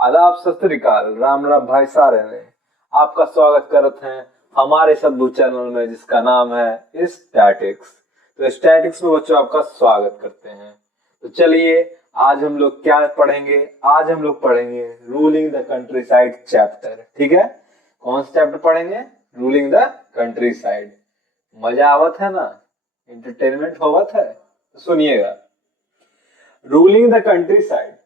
आदाब सत श्री अकाल, राम राम भाई सारे ने आपका स्वागत करते हैं हमारे सब्बू चैनल में जिसका नाम है स्टैटिक्स। तो स्टैटिक्स में बच्चों आपका स्वागत करते हैं। तो चलिए आज हम लोग क्या पढ़ेंगे, आज हम लोग पढ़ेंगे ruling the country side chapter. ठीक है, कौन सा चैप्टर पढ़ेंगे? Ruling the country side. मजा आवत है ना, एंटरटेनमेंट होवत है, तो सुनिएगा। रूलिंग द कंट्री साइड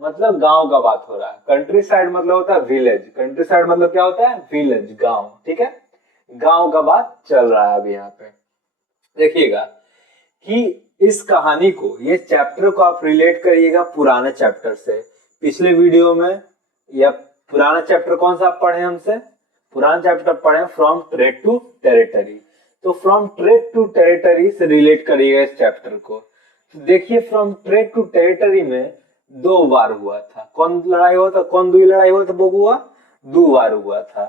मतलब गांव का बात हो रहा है। कंट्री साइड मतलब होता है विलेज। कंट्री साइड मतलब क्या होता है? विलेज, गांव। ठीक है, गांव का बात चल रहा है अभी यहाँ पे। देखिएगा कि इस कहानी को, ये चैप्टर को आप रिलेट करिएगा पुराने चैप्टर से। पिछले वीडियो में या पुराना चैप्टर कौन सा आप पढ़े हमसे? पुराना चैप्टर पढ़े फ्रॉम ट्रेड टू टेरिटरी। तो फ्रॉम ट्रेड टू टेरिटरी से रिलेट करिएगा इस चैप्टर को। तो देखिए फ्रॉम ट्रेड टू टेरिटरी में 2 बार हुआ था। कौन लड़ाई हुआ था? कौन दुई लड़ाई हुआ था? बबुआ 2 बार हुआ था।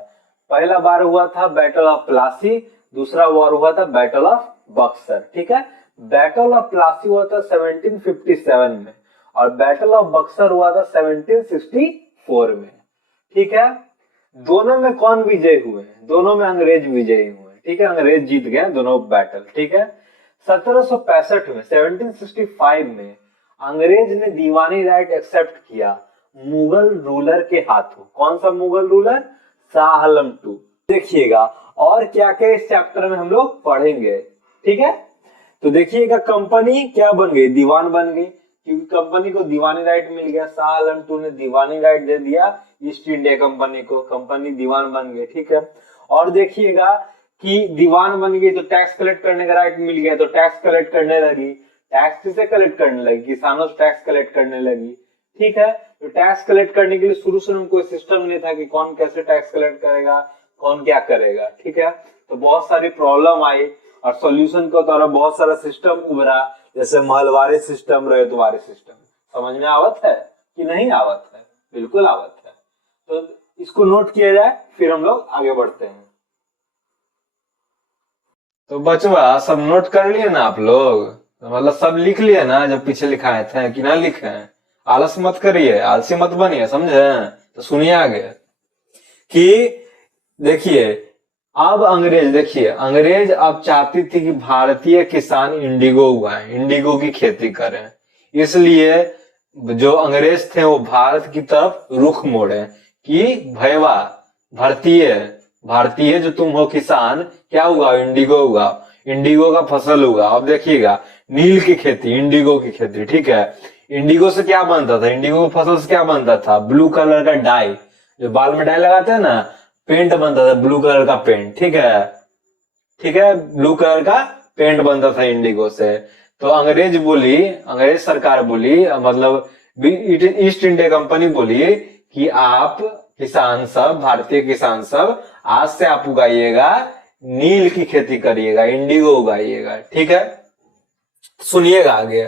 पहला बार हुआ था बैटल ऑफ प्लासी, दूसरा वार हुआ था बैटल ऑफ बक्सर। ठीक है, बैटल ऑफ प्लासी हुआ था 1757 में और बैटल ऑफ बक्सर हुआ था 1764 में। ठीक है, दोनों में कौन विजय हुए? दोनों में अंग्रेज विजयी हुए। ठीक है, अंग्रेज जीत गए दोनों बैटल। ठीक है, 1765 में 1765 में अंग्रेज ने दीवानी राइट एक्सेप्ट किया मुगल रूलर के हाथों। कौन सा मुगल रूलर? शाह आलम II। देखिएगा और क्या क्या इस चैप्टर में हम लोग पढ़ेंगे। ठीक है, तो देखिएगा कंपनी क्या बन गई? दीवान बन गई, क्योंकि कंपनी को दीवानी राइट मिल गया। शाह आलम II ने दीवानी राइट दे दिया ईस्ट इंडिया कंपनी को, कंपनी दीवान बन गई। ठीक है, और देखिएगा कि दीवान बन गई तो टैक्स कलेक्ट करने का राइट मिल गया, तो टैक्स कलेक्ट करने लगी। टैक्स किसे कलेक्ट करने लगी? किसानों से टैक्स कलेक्ट करने लगी। ठीक है, तो टैक्स कलेक्ट करने के लिए शुरू से कोई सिस्टम नहीं था कि कौन कैसे टैक्स कलेक्ट करेगा, कौन क्या करेगा। ठीक है, तो बहुत सारी प्रॉब्लम आई और सॉल्यूशन के तौर पर बहुत सारा सिस्टम उभरा, जैसे महलवारी सिस्टम, रैयतवारी सिस्टम। समझ में आवत है कि नहीं आवत है? बिल्कुल आवत है। तो इसको नोट किया जाए, फिर हम लोग आगे बढ़ते हैं। तो बचवा सब नोट कर लिए ना आप लोग? मतलब सब लिख लिए ना जब पीछे लिखाए थे कि ना लिखे? आलस मत करिए, आलसी मत बनिए, समझे? तो सुनिए आगे कि देखिए अब अंग्रेज, देखिए अंग्रेज अब चाहती थी कि भारतीय किसान इंडिगो उगाएं, इंडिगो की खेती करें। इसलिए जो अंग्रेज थे वो भारत की तरफ रुख मोड़े कि भैया भारतीय भारतीय जो तुम हो किसान, क्या उगाओ? इंडिगो उगाओ, इंडिगो का फसल उगाओ। अब देखिएगा नील की खेती, इंडिगो की खेती। ठीक है, इंडिगो से क्या बनता था? इंडिगो फसल से क्या बनता था? ब्लू कलर का डाई, जो बाल में डाई लगाते हैं ना, पेंट बनता था, ब्लू कलर का पेंट। ठीक है, ठीक है, ब्लू कलर का पेंट बनता था इंडिगो से। तो अंग्रेज बोली, अंग्रेज सरकार बोली, मतलब ईस्ट इंडिया कंपनी बोली कि आप किसान सब, भारतीय किसान सब, आज से आप उगाइएगा, नील की खेती करिएगा, इंडिगो उगाइएगा। ठीक है, सुनिएगा आगे।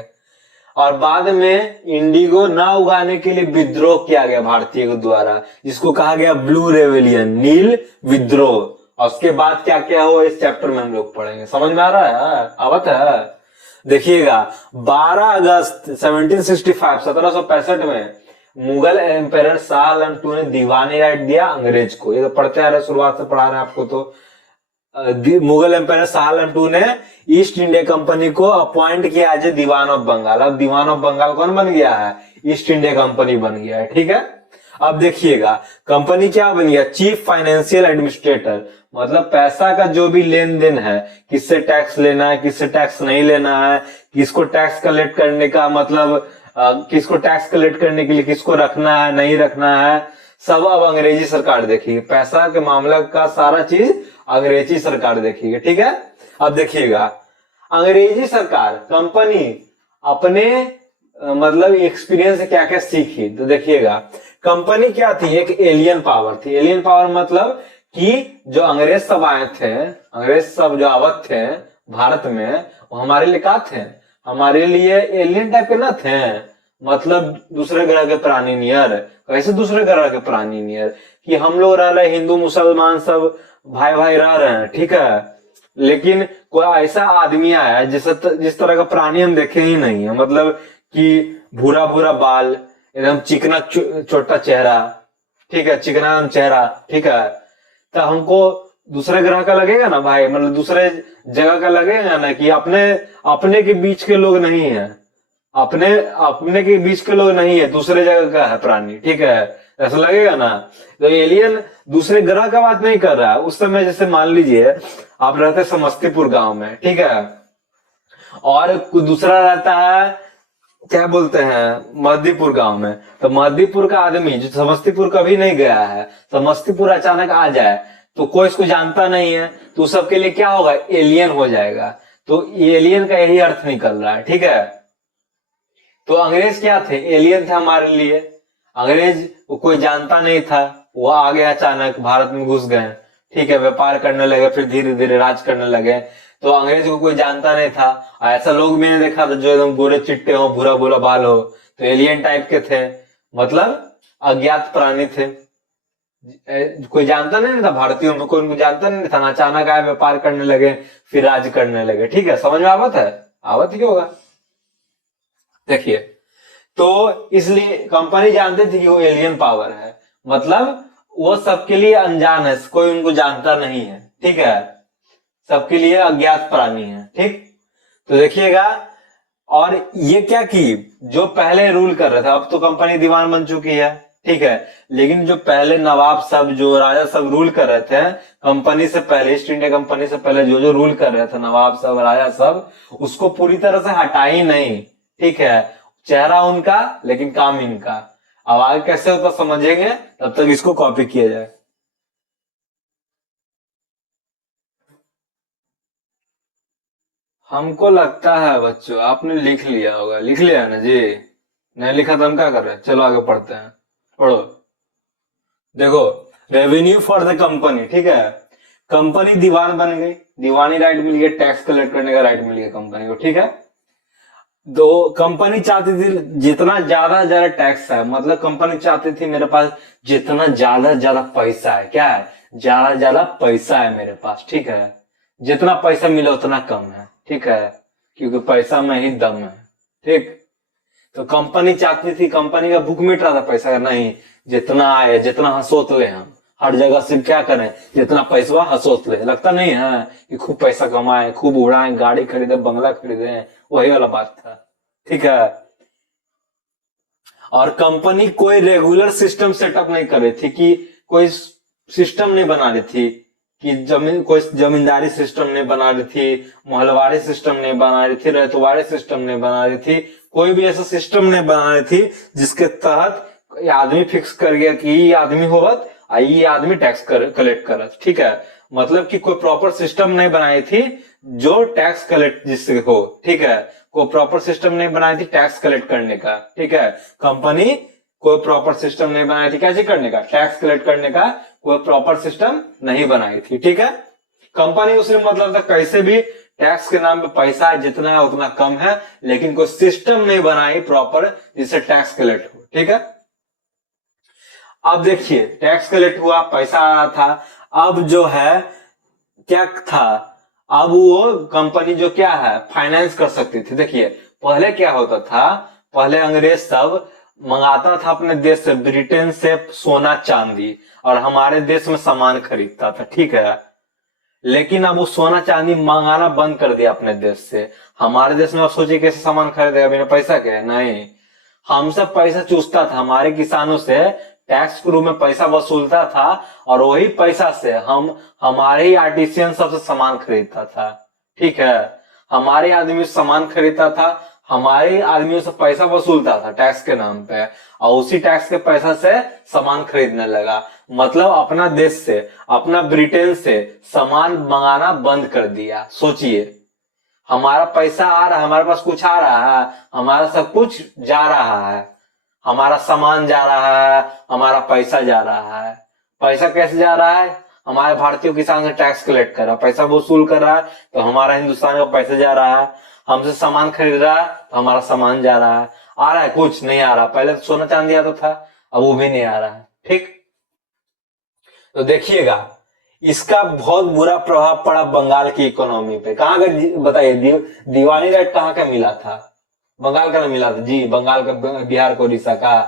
और बाद में इंडिगो ना उगाने के लिए विद्रोह किया गया भारतीय द्वारा, जिसको कहा गया ब्लू रेवेलियन, नील विद्रोह। और उसके बाद क्या क्या हुआ इस चैप्टर में हम लोग पढ़ेंगे। समझ में आ रहा है? आवत है? देखिएगा 12 अगस्त 1765 में मुगल एम्पायर शाह आलम II ने दीवानी राइट दिया अंग्रेज को। ये तो पढ़ते आ रहे, शुरुआत से पढ़ा रहे आपको। तो मुगल एम्पायर शाह आलम II ने ईस्ट इंडिया कंपनी को अपॉइंट किया as a Diwan of Bengal. अब दीवान ऑफ बंगाल कौन बन गया है? ईस्ट इंडिया कंपनी बन गया है। ठीक है, अब देखिएगा कंपनी क्या बन गया? चीफ फाइनेंशियल एडमिनिस्ट्रेटर, मतलब पैसा का जो भी लेन देन है, किससे टैक्स लेना है, किससे टैक्स नहीं लेना है, किसको टैक्स कलेक्ट करने का मतलब किसको टैक्स कलेक्ट करने के लिए किसको रखना है, नहीं रखना है, सब अब अंग्रेजी सरकार देखेगी। पैसा के मामला का सारा चीज अंग्रेजी सरकार देखेगी। ठीक है, अब देखिएगा अंग्रेजी सरकार, कंपनी अपने मतलब एक्सपीरियंस से क्या क्या सीखी। तो देखिएगा कंपनी क्या थी? एक एलियन पावर थी। एलियन पावर मतलब कि जो अंग्रेज सब आए थे, अंग्रेज सब जो आवत थे भारत में, वो हमारे लिए क्या थे? हमारे लिए एलियन टाइप के ना थे, मतलब दूसरे ग्रह के प्राणी नियर। कैसे दूसरे ग्रह के प्राणी नियर? कि हम लोग रह रहे, हिंदू मुसलमान सब भाई भाई रह रहे हैं। ठीक है, लेकिन कोई ऐसा आदमी आया जिस तरह का प्राणी हम देखे ही नहीं है, मतलब कि भूरा भूरा बाल, एकदम चिकना छोटा चेहरा, ठीक है, चिकना चेहरा, ठीक है, तो हमको दूसरे ग्रह का लगेगा ना भाई, मतलब दूसरे जगह का लगेगा ना कि अपने अपने के बीच के लोग नहीं है, अपने अपने के बीच के लोग नहीं है, दूसरे जगह का है प्राणी, ठीक है, ऐसा लगेगा ना। तो एलियन दूसरे ग्रह का बात नहीं कर रहा है। उस समय जैसे मान लीजिए आप रहते समस्तीपुर गांव में, ठीक है, और दूसरा रहता है क्या बोलते हैं मध्यपुर गांव में, तो मध्यपुर का आदमी जो समस्तीपुर कभी नहीं गया है, समस्तीपुर अचानक आ जाए तो कोई इसको जानता नहीं है, तो सबके लिए क्या होगा, एलियन हो जाएगा। तो एलियन का यही अर्थ निकल रहा है, ठीक है। तो अंग्रेज क्या थे, एलियन थे हमारे लिए। अंग्रेज को कोई जानता नहीं था, वो आ गए अचानक, भारत में घुस गए, ठीक है, व्यापार करने लगे, फिर धीरे धीरे राज करने लगे। तो अंग्रेज को कोई जानता नहीं था। ऐसा लोग मैंने देखा था जो एकदम गोरे चिट्टे हो, भूरा भूरा बाल हो, तो एलियन टाइप के थे, मतलब अज्ञात प्राणी थे। कोई जानता नहीं था भारतीयों में, कोई उनको जानता नहीं था, अचानक आए, व्यापार करने लगे, फिर राज करने लगे, ठीक है, समझ में आवत है, आवत ही होगा। देखिए, तो इसलिए कंपनी जानती थी कि वो एलियन पावर है, मतलब वो सबके लिए अनजान है, कोई उनको जानता नहीं है, ठीक है, सबके लिए अज्ञात प्राणी है, ठीक। तो देखिएगा, और ये क्या की जो पहले रूल कर रहे थे, अब तो कंपनी दीवान बन चुकी है, ठीक है, लेकिन जो पहले नवाब सब, जो राजा सब रूल कर रहे थे कंपनी से पहले, ईस्ट इंडिया कंपनी से पहले जो जो रूल कर रहे थे नवाब सब, राजा सब, उसको पूरी तरह से हटा ही नहीं, ठीक है, चेहरा उनका लेकिन काम इनका। अब आगे कैसे होता समझेंगे, तब तक इसको कॉपी किया जाए। हमको लगता है बच्चों आपने लिख लिया होगा, लिख लिया ना जी, नहीं लिखा तो हम क्या कर रहे हैं, चलो आगे पढ़ते हैं, पढ़ो। देखो, रेवेन्यू फॉर द कंपनी, ठीक है, कंपनी दीवान बन गई, दीवानी राइट मिल गया, टैक्स कलेक्ट करने का राइट मिल गया कंपनी को, ठीक है। तो कंपनी चाहती थी जितना ज्यादा ज्यादा टैक्स है, मतलब कंपनी चाहती थी मेरे पास जितना ज्यादा ज्यादा पैसा है, क्या है, ज्यादा ज्यादा पैसा है मेरे पास, ठीक है, जितना पैसा मिले उतना कम है, ठीक है, क्योंकि पैसा में ही दम है, ठीक। तो कंपनी चाहती थी, कंपनी का भूख मिट रहा था पैसा का, नहीं, जितना आए जितना हंसोत ले, हम हर जगह से क्या करें, जितना पैसा हंसोत ले, लगता नहीं है कि खूब पैसा कमाए, खूब उड़ाएं, गाड़ी खरीदे, बंगला खरीदे, वही वाला बात था, ठीक है। और कंपनी कोई रेगुलर सिस्टम सेटअप नहीं कर रही थी, कि कोई सिस्टम नहीं बना रही थी, कि जमीन कोई जमींदारी सिस्टम नहीं बना रही थी, मोहलवाड़ी सिस्टम नहीं बना रही थी, रैतवाड़ी सिस्टम नहीं बना रही थी, कोई भी ऐसा सिस्टम नहीं बना रही थी जिसके तहत आदमी फिक्स कर गया कि ये आदमी होवत, ये आदमी टैक्स कलेक्ट करत, ठीक है, मतलब कि कोई प्रॉपर सिस्टम नहीं बनाई थी जो टैक्स कलेक्ट जिससे हो, ठीक है, कोई प्रॉपर सिस्टम नहीं बनाई थी टैक्स कलेक्ट करने का, ठीक है, कंपनी कोई प्रॉपर सिस्टम नहीं बनाई थी कैसे करने का, टैक्स कलेक्ट करने का कोई प्रॉपर सिस्टम नहीं बनाई थी, ठीक है। कंपनी उससे मतलब था कैसे भी टैक्स के नाम पे पैसा है जितना है उतना कम है, लेकिन कोई सिस्टम नहीं बनाई प्रॉपर जिससे टैक्स कलेक्ट हो, ठीक है। अब देखिए, टैक्स कलेक्ट हुआ, पैसा आ रहा था, अब जो है क्या था, अब वो कंपनी जो क्या है फाइनेंस कर सकती थी। देखिए, पहले क्या होता था, पहले अंग्रेज सब मंगाता था अपने देश से, ब्रिटेन से सोना चांदी, और हमारे देश में सामान खरीदता था, ठीक है, लेकिन अब वो सोना चांदी मंगाना बंद कर दिया अपने देश से। हमारे देश में अब सोचिए कैसे सामान खरीदेगा बिना पैसा के, नहीं, हमसे पैसा चूसता था, हमारे किसानों से टैक्स के रूप में पैसा वसूलता था, और वही पैसा से हम हमारे ही आर्टिसियन सबसे सामान खरीदता था, ठीक है, हमारे आदमी सामान खरीदता था, हमारे आदमियों से पैसा वसूलता था टैक्स के नाम पे, और उसी टैक्स के पैसा से सामान खरीदने लगा। मतलब अपना देश से, अपना ब्रिटेन से सामान मंगाना बंद कर दिया। सोचिए, हमारा पैसा आ रहा है, हमारे पास कुछ आ रहा है, हमारा सब कुछ जा रहा है, हमारा सामान जा रहा है, हमारा पैसा जा रहा है। पैसा कैसे जा रहा है, हमारे भारतीय किसान से टैक्स कलेक्ट कर रहा है, पैसा वसूल कर रहा है, तो हमारा हिंदुस्तान का पैसा जा रहा है, हमसे सामान खरीद रहा है तो हमारा सामान जा रहा है। आ रहा है, कुछ नहीं आ रहा, पहले तो सोना चांदी आता था, अब वो भी नहीं आ रहा है, ठीक। तो देखिएगा, इसका बहुत बुरा प्रभाव पड़ा बंगाल की इकोनॉमी पे। कहाँ का बताइए, दीवानी राइट कहाँ का मिला था, बंगाल का ना मिला था जी, बंगाल का, बिहार को, उड़ीसा का।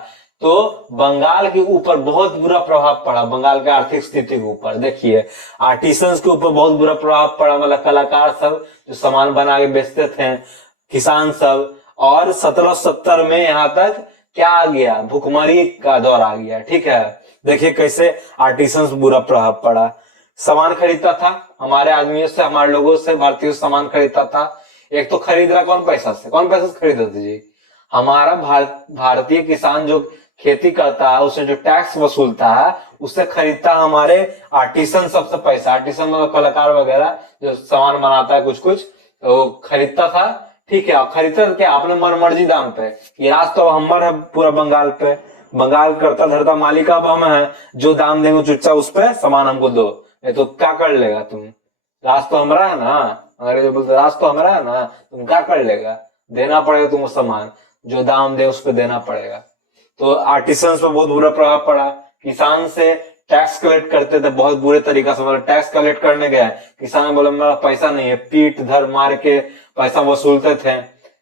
तो बंगाल के ऊपर बहुत बुरा प्रभाव पड़ा, बंगाल के आर्थिक स्थिति के ऊपर। देखिए आर्टिसंस के ऊपर बहुत बुरा प्रभाव पड़ा, मतलब कलाकार सब जो सामान बना के बेचते थे, किसान सब। और 1770 में यहाँ तक क्या आ गया, भुखमरी का दौर आ गया, ठीक है। देखिए कैसे आर्टिसंस बुरा प्रभाव पड़ा। सामान खरीदता था, हमारे आदमियों से, हमारे लोगों से, भारतीयों से सामान खरीदता था। एक तो खरीद रहा कौन पैसा से, कौन पैसा से खरीदता था जी, हमारा भारतीय किसान जो खेती करता है, उससे जो टैक्स वसूलता है, उससे खरीदता है हमारे आर्टिसन सबसे पैसा। आर्टिसन मतलब कलाकार वगैरह जो सामान बनाता है कुछ कुछ, तो खरीदता था, ठीक है। खरीदता क्या, अपने मन मर्जी दाम पे। ये राज तो हमारा है पूरा बंगाल पे, बंगाल करता धरता मालिक अब हम है, जो दाम देंगे चुच्चा उस पे सामान हमको दो, नहीं तो क्या कर लेगा तुम, राज तो हमारा है ना। अंग्रेज बोलते राज तो हमारा है ना, तुम क्या कर लेगा, देना पड़ेगा तुमको सामान, जो दाम दे उस पर देना पड़ेगा। तो आर्टिसंस पर बहुत बुरा प्रभाव पड़ा। किसान से टैक्स कलेक्ट करते थे बहुत बुरे तरीका से, मतलब टैक्स कलेक्ट करने गए, किसान बोले मेरा पैसा नहीं है, पीट धर मार के पैसा वसूलते थे।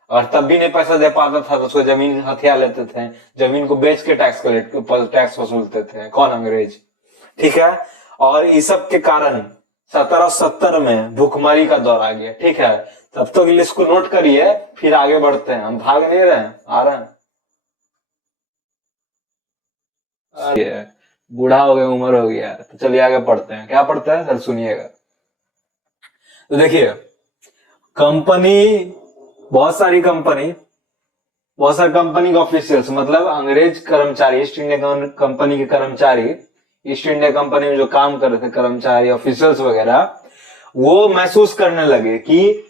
और तब भी नहीं पैसा दे पाता था तो उसको जमीन हथिया लेते थे, जमीन को बेच के टैक्स वसूलते थे, कौन, अंग्रेज, ठीक है। और इस सब के कारण 1770 में भुखमरी का दौर आ गया, ठीक है। तब तो लिस्ट को नोट करिए, फिर आगे बढ़ते हैं, हम भाग नहीं रहे हैं, आ रहे हैं। बूढ़ा हो गया, उम्र हो गया, तो चलिए आगे पढ़ते हैं। क्या पढ़ते हैं, चल सुनिएगा। तो देखिए कंपनी, बहुत सारी कंपनी, बहुत सारे कंपनी के ऑफिशियल्स, मतलब अंग्रेज कर्मचारी, ईस्ट इंडिया कंपनी के कर्मचारी, ईस्ट इंडिया कंपनी में जो काम कर रहे थे कर्मचारी, ऑफिशियल्स वगैरह, वो महसूस करने लगे कि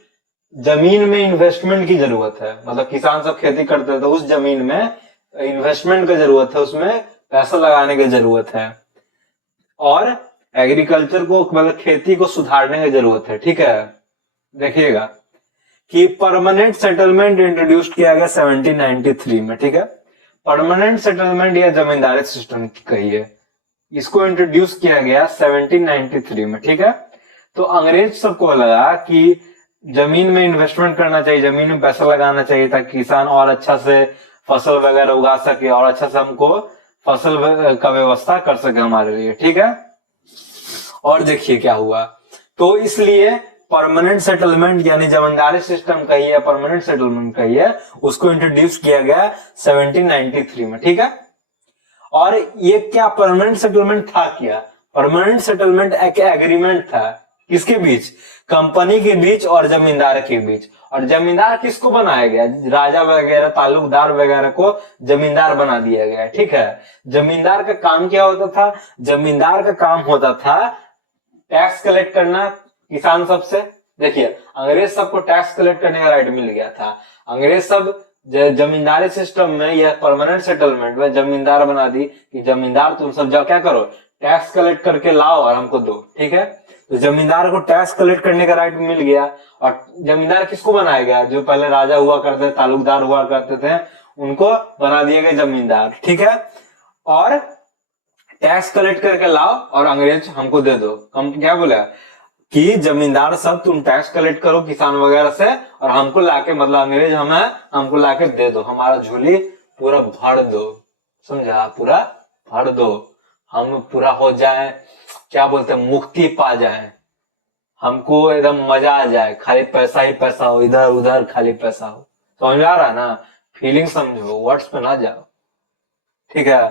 जमीन में इन्वेस्टमेंट की जरूरत है। मतलब किसान सब खेती करते थे, तो उस जमीन में इन्वेस्टमेंट की जरूरत है, उसमें पैसा लगाने की जरूरत है, और एग्रीकल्चर को, मतलब खेती को सुधारने की जरूरत है, ठीक है। देखिएगा कि परमानेंट सेटलमेंट इंट्रोड्यूस किया गया 1793 में, ठीक है। परमानेंट सेटलमेंट या जमींदारी सिस्टम कहिए, इसको इंट्रोड्यूस किया गया 1793 में, ठीक है। तो अंग्रेज सबको लगा कि जमीन में इन्वेस्टमेंट करना चाहिए, जमीन में पैसा लगाना चाहिए, ताकि किसान और अच्छा से फसल वगैरह उगा सके, और अच्छा से हमको फसल का व्यवस्था कर सके हमारे लिए, ठीक है। और देखिए क्या हुआ, तो इसलिए परमानेंट सेटलमेंट यानी जमींदारी सिस्टम कहिए, परमानेंट सेटलमेंट कहिए, उसको इंट्रोड्यूस किया गया 1793 में, ठीक है। और ये क्या परमानेंट सेटलमेंट था, क्या परमानेंट सेटलमेंट एक एग्रीमेंट था, किसके बीच, कंपनी के बीच और जमींदार के बीच। और जमींदार किसको बनाया गया, राजा वगैरह, तालुकदार वगैरह को जमींदार बना दिया गया, ठीक है। जमींदार का काम क्या होता था, जमींदार का काम होता था टैक्स कलेक्ट करना किसान सबसे। देखिए अंग्रेज सबको टैक्स कलेक्ट करने का राइट मिल गया था, अंग्रेज सब जमींदारी सिस्टम में या परमानेंट सेटलमेंट में जमींदार बना दी कि जमींदार तुम सब जाओ क्या करो, टैक्स कलेक्ट करके लाओ और हमको दो, ठीक है। तो जमींदार को टैक्स कलेक्ट करने का राइट मिल गया। और जमींदार किसको बनाया गया, जो पहले राजा हुआ करते, तालुकदार हुआ करते थे, उनको बना दिया गया जमींदार, ठीक है। और टैक्स कलेक्ट करके लाओ और अंग्रेज हमको दे दो। हम क्या बोला कि जमींदार सब तुम टैक्स कलेक्ट करो किसान वगैरह से, और हमको लाके, मतलब अंग्रेज हमें, हमको लाके दे दो, हमारा झोली पूरा भर दो, समझा, पूरा भर दो, हम पूरा हो जाए, क्या बोलते हैं, मुक्ति पा जाए, हमको एकदम मजा आ जाए, खाली पैसा ही पैसा हो, इधर उधर खाली पैसा हो। समझ आ रहा ना, फीलिंग समझो, वर्ड्स पे ना जाओ, ठीक है।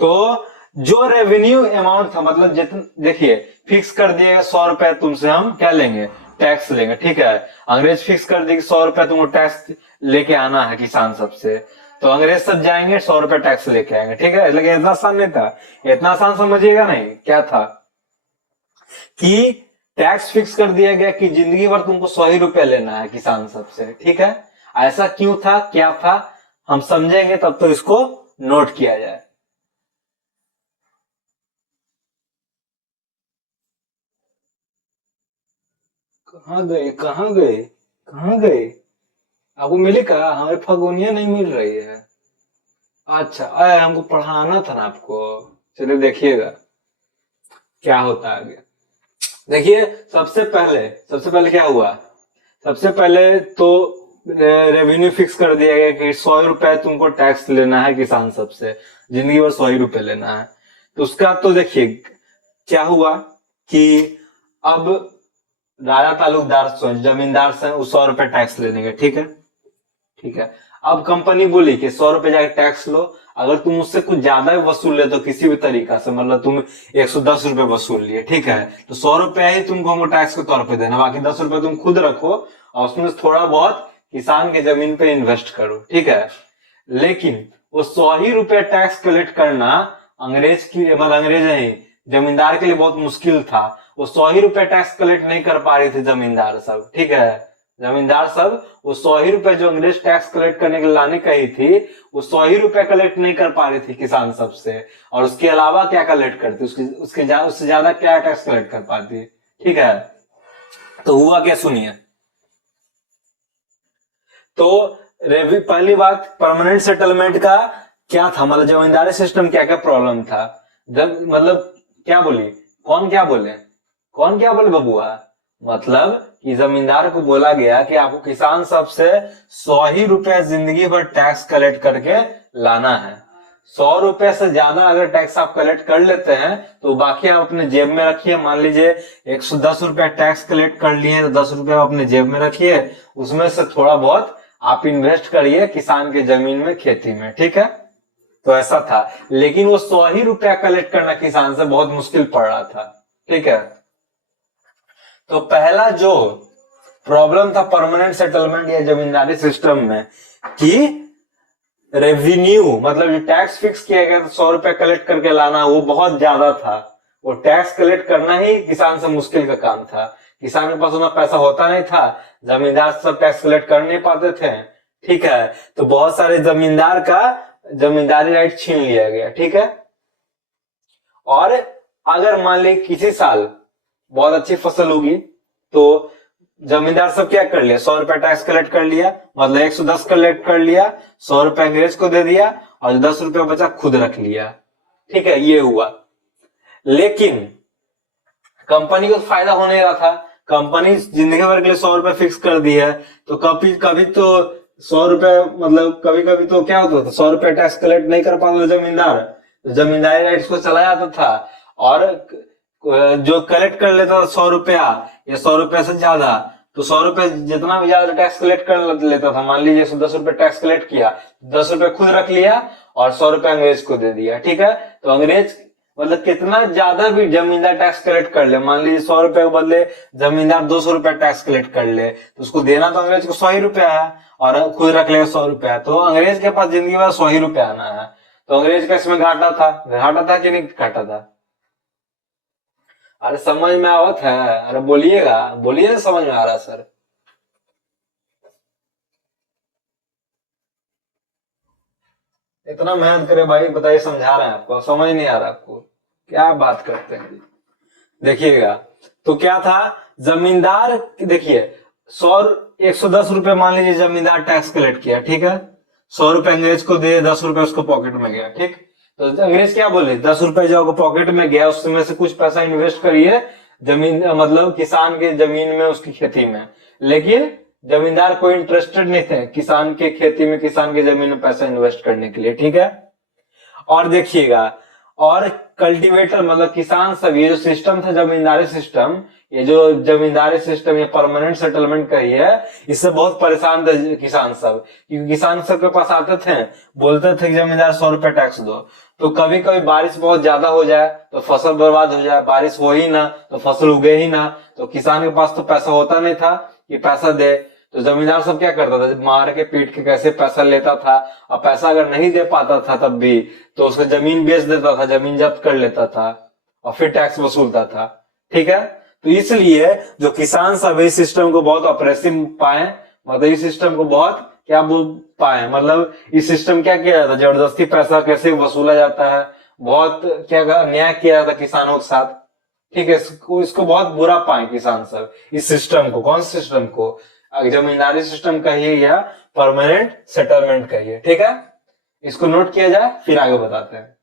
तो जो रेवेन्यू अमाउंट था, मतलब जितना, देखिए फिक्स कर दिया 100 रुपए तुमसे हम क्या लेंगे, टैक्स लेंगे, ठीक है। अंग्रेज फिक्स कर दिए 100 रुपए तुमको टैक्स लेके आना है किसान सबसे, तो अंग्रेज सब जाएंगे 100 रुपए टैक्स लेके आएंगे, ठीक है। लेकिन इतना आसान नहीं था, इतना आसान समझिएगा नहीं, क्या था कि टैक्स फिक्स कर दिया गया कि जिंदगी भर तुमको 100 ही रुपया लेना है किसान सबसे, ठीक है। ऐसा क्यों था, क्या था, हम समझेंगे तब तो इसको नोट किया जाए। कहाँ गए, कहाँ गए, कहाँ गए, आपको मिली का, हमारे फगोनिया नहीं मिल रही है। अच्छा हमको पढ़ाना था ना आपको, चलिए देखिएगा क्या होता है आगे। देखिए सबसे पहले क्या हुआ, सबसे पहले तो रेवेन्यू फिक्स कर दिया गया कि 100 रुपए तुमको टैक्स लेना है किसान सबसे, जिंदगी भर 100 रुपए लेना है। तो उसका तो देखिए क्या हुआ कि अब राजा तालुकदार जमींदार से 100 रुपए टैक्स लेने के, ठीक है, ठीक है। अब कंपनी बोली कि 100 रुपए जाके टैक्स लो, अगर तुम उससे कुछ ज्यादा वसूल ले तो किसी भी तरीका से, मतलब तुम 110 रुपए वसूल लिए, ठीक है, तो 100 रुपया ही तुमको टैक्स के तौर पे देना, बाकी 10 रुपए तुम खुद रखो और उसमें थोड़ा बहुत किसान के जमीन पे इन्वेस्ट करो, ठीक है। लेकिन वो 100 ही रुपए टैक्स कलेक्ट करना अंग्रेज की, मतलब अंग्रेज नहीं, जमींदार के लिए बहुत मुश्किल था। वो 100 ही रुपए टैक्स कलेक्ट नहीं कर पा रहे थे जमींदार सब, ठीक है। जमींदार सब वो 100 ही रुपए जो अंग्रेज टैक्स कलेक्ट करने के लाने कही थी, वो 100 ही रुपए कलेक्ट नहीं कर पा रही थी किसान सबसे, और उसके अलावा क्या कलेक्ट करती, उससे ज्यादा क्या टैक्स कलेक्ट कर पाती, ठीक है। तो हुआ क्या सुनिए। तो पहली बात, परमानेंट सेटलमेंट का क्या था, मतलब जमींदारी सिस्टम क्या क्या प्रॉब्लम था, जब मतलब क्या बोली, कौन क्या बोले बबुआ, मतलब कि जमींदार को बोला गया कि आपको किसान सबसे 100 ही रुपए जिंदगी भर टैक्स कलेक्ट करके लाना है। 100 रुपए से ज्यादा अगर टैक्स आप कलेक्ट कर लेते हैं तो बाकी आप अपने जेब में रखिए। मान लीजिए 110 रुपए टैक्स कलेक्ट कर लिए तो 10 रुपए आप अपने जेब में रखिए, उसमें से थोड़ा बहुत आप इन्वेस्ट करिए किसान के जमीन में, खेती में, ठीक है। तो ऐसा था, लेकिन वो 100 ही रुपया कलेक्ट करना किसान से बहुत मुश्किल पड़ रहा था, ठीक है। तो पहला जो प्रॉब्लम था परमानेंट सेटलमेंट या जमींदारी सिस्टम में, कि रेवेन्यू मतलब जो टैक्स फिक्स किया गया था 100 रुपया कलेक्ट करके लाना, वो बहुत ज्यादा था। वो टैक्स कलेक्ट करना ही किसान से मुश्किल का काम था। किसान के पास उतना पैसा होता नहीं था, जमींदार सब टैक्स कलेक्ट कर नहीं पाते थे, ठीक है। तो बहुत सारे जमींदार का जमींदारी राइट छीन लिया गया, ठीक है। और अगर मान ली किसी साल बहुत अच्छी फसल होगी तो जमींदार सब क्या कर लिया, 100 रुपया टैक्स कलेक्ट कर लिया, मतलब 110 कलेक्ट कर लिया, 100 रुपया अंग्रेज को दे दिया और 10 रुपया बचा खुद रख लिया, ठीक है, ये हुआ। लेकिन कंपनी को फायदा हो नहीं रहा था, कंपनी जिंदगी भर के लिए 100 रुपया फिक्स कर दी है, तो कभी कभी तो 100 रुपया, मतलब कभी कभी तो क्या होता था, 100 रुपया टैक्स कलेक्ट नहीं कर पाता जमींदार, तो जमींदारी राइट्स को चला जाता था, और जो कलेक्ट कर लेता था 100 रुपया या 100 रुपया से ज्यादा, तो 100 रुपये जितना भी ज्यादा टैक्स कलेक्ट कर लेता था, मान लीजिए 110 रुपये टैक्स कलेक्ट किया, 10 रुपये खुद रख लिया और 100 रुपया अंग्रेज को दे दिया, ठीक है। तो अंग्रेज मतलब कितना ज्यादा भी जमींदार टैक्स कलेक्ट कर ले, मान लीजिए 100 रुपए के बदले जमींदार 200 रुपया टैक्स कलेक्ट कर ले, तो उसको देना तो अंग्रेज को 100 ही रुपया है और खुद रख लेगा 100 रुपया, तो अंग्रेज के पास जिंदगी भर 100 ही रुपया आना है। तो अंग्रेज का इसमें घाटा था कि नहीं घाटा था। अरे समझ में आवत है, अरे बोलिए समझ में आ रहा है सर। इतना मेहनत करे भाई, बताइए, समझा रहे हैं आपको, समझ नहीं आ रहा आपको, क्या बात करते हैं। देखिएगा, तो क्या था, जमींदार देखिए 110 रुपए मान लीजिए जमींदार टैक्स कलेक्ट किया, ठीक है, 100 रुपए अंग्रेज को दे, 10 रुपए उसको पॉकेट में गया, ठीक। तो अंग्रेज क्या बोले, 10 रुपए जो पॉकेट में गया उसमें से कुछ पैसा इन्वेस्ट करिए जमीन, मतलब किसान के जमीन में, उसकी खेती में। लेकिन जमींदार कोई इंटरेस्टेड नहीं थे किसान के खेती में, किसान के जमीन में पैसा इन्वेस्ट करने के लिए, ठीक है। और देखिएगा, और कल्टीवेटर मतलब किसान सब, ये जो सिस्टम था जमींदारी सिस्टम, ये जो जमींदारी सिस्टम ये परमानेंट सेटलमेंट का ही है, इससे बहुत परेशान थे किसान सब, क्योंकि किसान सब के पास आते थे, बोलते थे कि जमींदार 100 रुपया टैक्स दो, तो कभी कभी बारिश बहुत ज्यादा हो जाए तो फसल बर्बाद हो जाए, बारिश हो ही ना तो फसल उगे ही ना, तो किसान के पास तो पैसा होता नहीं था कि पैसा दे, तो जमींदार सब क्या करता था, मार के पीट के कैसे पैसा लेता था, और पैसा अगर नहीं दे पाता था तब भी तो उसको जमीन बेच देता था, जमीन जब्त कर लेता था और फिर टैक्स वसूलता था, ठीक है। तो इसलिए जो किसान सब इस सिस्टम को बहुत ऑपरेसिव पाए, मतलब इस सिस्टम को बहुत क्या बोल पाए, मतलब इस सिस्टम क्या किया जाता है, जबरदस्ती पैसा कैसे वसूला जाता है, बहुत क्या न्याय किया जाता किसानों के साथ, ठीक है। इसको बहुत बुरा पाए किसान सब इस सिस्टम को, कौन सा सिस्टम को, जमींदारी सिस्टम कहिए या परमानेंट सेटलमेंट कहिए, ठीक है। इसको नोट किया जाए, फिर आगे बताते हैं।